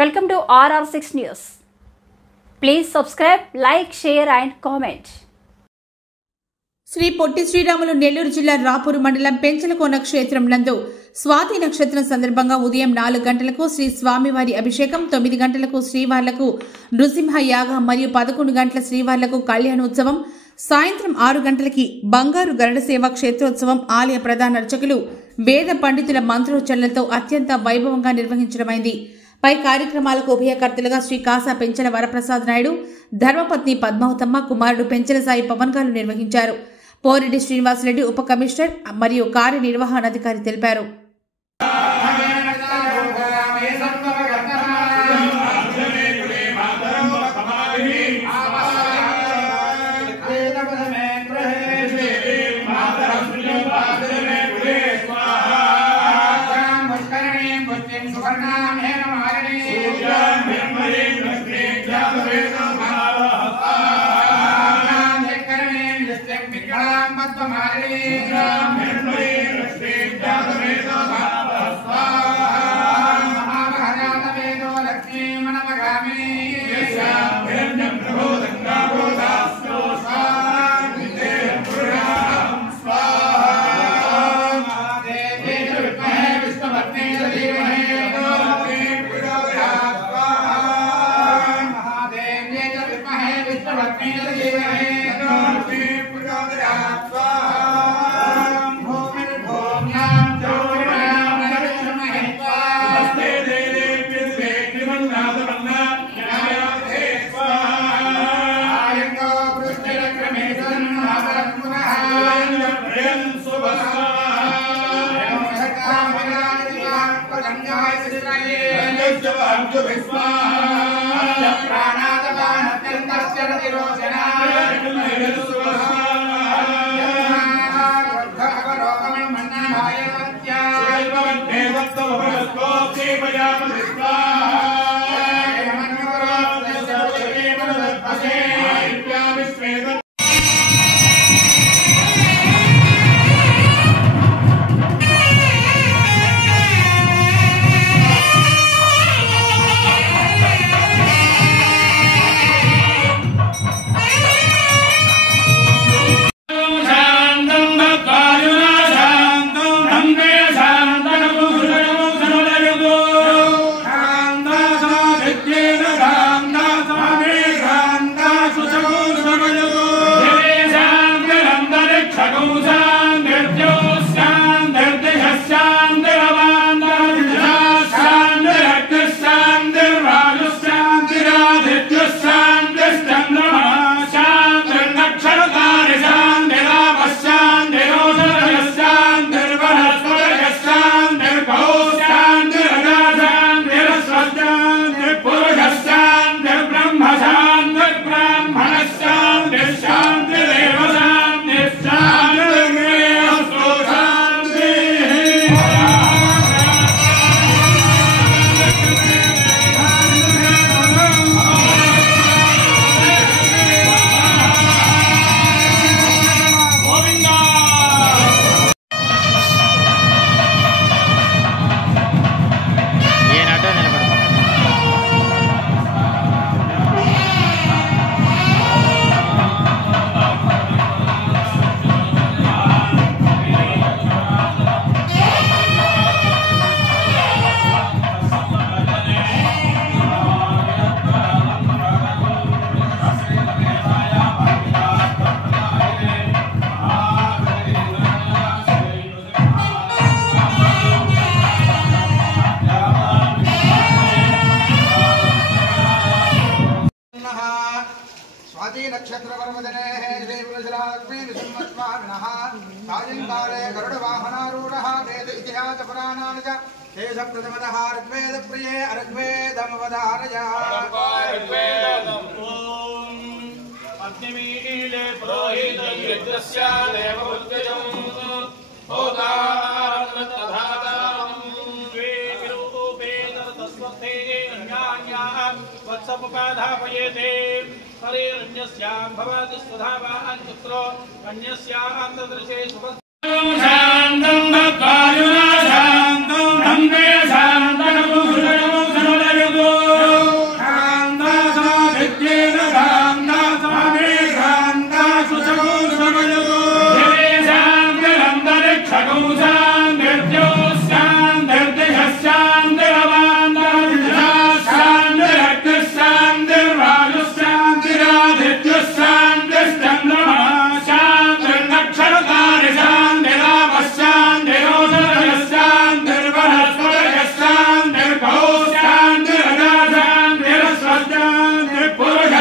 Welcome to RR6 News. Please subscribe, like, share and comment. Shri Potti Sriramulu Nellore జిల్లా రాపూరు మండలం పెంచలకోన క్షేత్రం నందు స్వాతి నక్షత్రం సందర్భంగా ఉదయం 4 గంటలకు శ్రీ స్వామివారి అభిషేకం, 9 గంటలకు శ్రీవార్లకు నృసింహ యాగం మరియు 11 గంటల శ్రీవార్లకు కళ్యాణోత్సవం, సాయంత్రం 6 గంటలకి బంగారు గరుడ సేవ క్షేత్రోత్సవం ఆలయ ప్రధాన అర్చకులు వేద పండితుల మంత్రోచ్చరణలతో అత్యంత వైభవంగా నిర్వహించడమైంది. పై కార్యక్రమాలకు ఉభయకర్తలుగా శ్రీ కాసా పెంచల వరప్రసాద్ నాయుడు, ధర్మపత్ని పద్మావతమ్మ, కుమారుడు పెంచల సాయి పవన్ గారు నిర్వహించారు. పోరెడ్డి శ్రీనివాసరెడ్డి ఉప కమిషనర్ మరియు కార్యనిర్వహణాధికారి తెలిపారు. नक्षत्रवर्मदने श्रीपुरशलाक्ष्मी नृसिंहस्वामिनः सायंकाले गरुडवाहनारूढः वेद इतिहासपुराणानि च शेषप्रथमतः ऋग्वेदप्रिये अऋग्वेदमवधारय अग्निमीले पुरोहितं यज्ञस्य देवहुत्यजं होतारत्नधातारं द्वे विरूपेण तस्मत्ते अन्यान्याः वत्समुपाधापयेते शरीरन्यस्यां भवति स्वधावान् पुत्रो अन्यस्यां तदृशे शान्तं भक्तायुना शान्तं धम्मे शान्तं పురుష